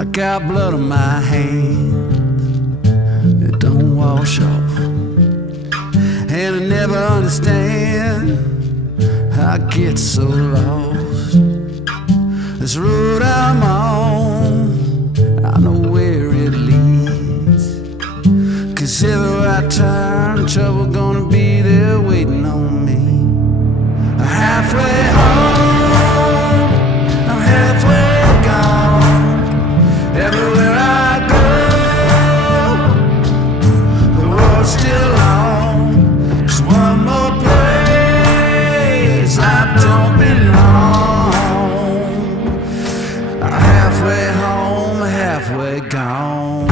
I got blood on my hand, it don't wash off. And I never understand how I get so lost. This road I'm on, I know where it leads. 'Cause everywhere I turn, trouble gonna be there waiting on me. Halfway home, I'm halfway gone. Everywhere I go, the road's still on. Just one more place I don't belong. I'm halfway home, halfway gone.